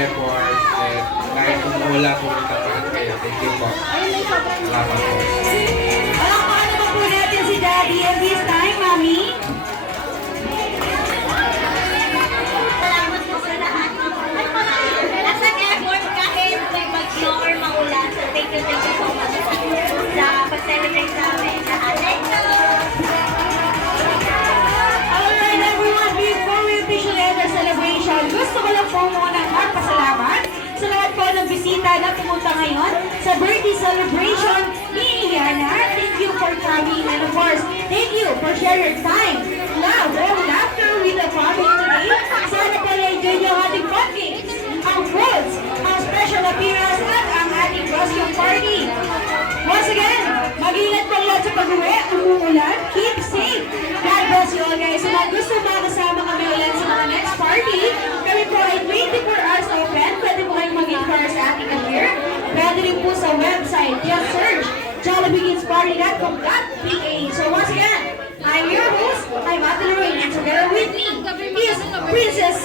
effort. And kahit umuula, pumunta pa rin kayo. Thank you po. Salamat po. Palakpakan naman po natin si Daddy at this time, Mami. Salamat po sa lahat. Nasa effort kahit may bagyo or maulan. So thank you so much po sa pag-celebrate namin lahat. Thank you! Alright everyone, before we officially end our celebration, gusto ko lang po muna magpasalamat sa lahat po ng bisita na pumunta ngayon sa birthday celebration ni Iliana. Thank you for coming and of course, thank you for sharing your time, love, and laughter with the family today. Sana pala enjoy niyo ang ating pancakes, ang foods, ang special appearance at ang ating costume party. Once again, mag-ingat po lahat sa pag-uwi, umuulan, keep safe. God bless you all guys. Sa mga gusto makasama kami ulit sa mga next party, kami po ay 24 hours open. Pwede po kayong mag-inquire sa ating career. Pwede rin po sa website. Just search jollybeginsparty.com.pa. So once again, I'm your host, I'm Ate Lorraine, and together with me is Princess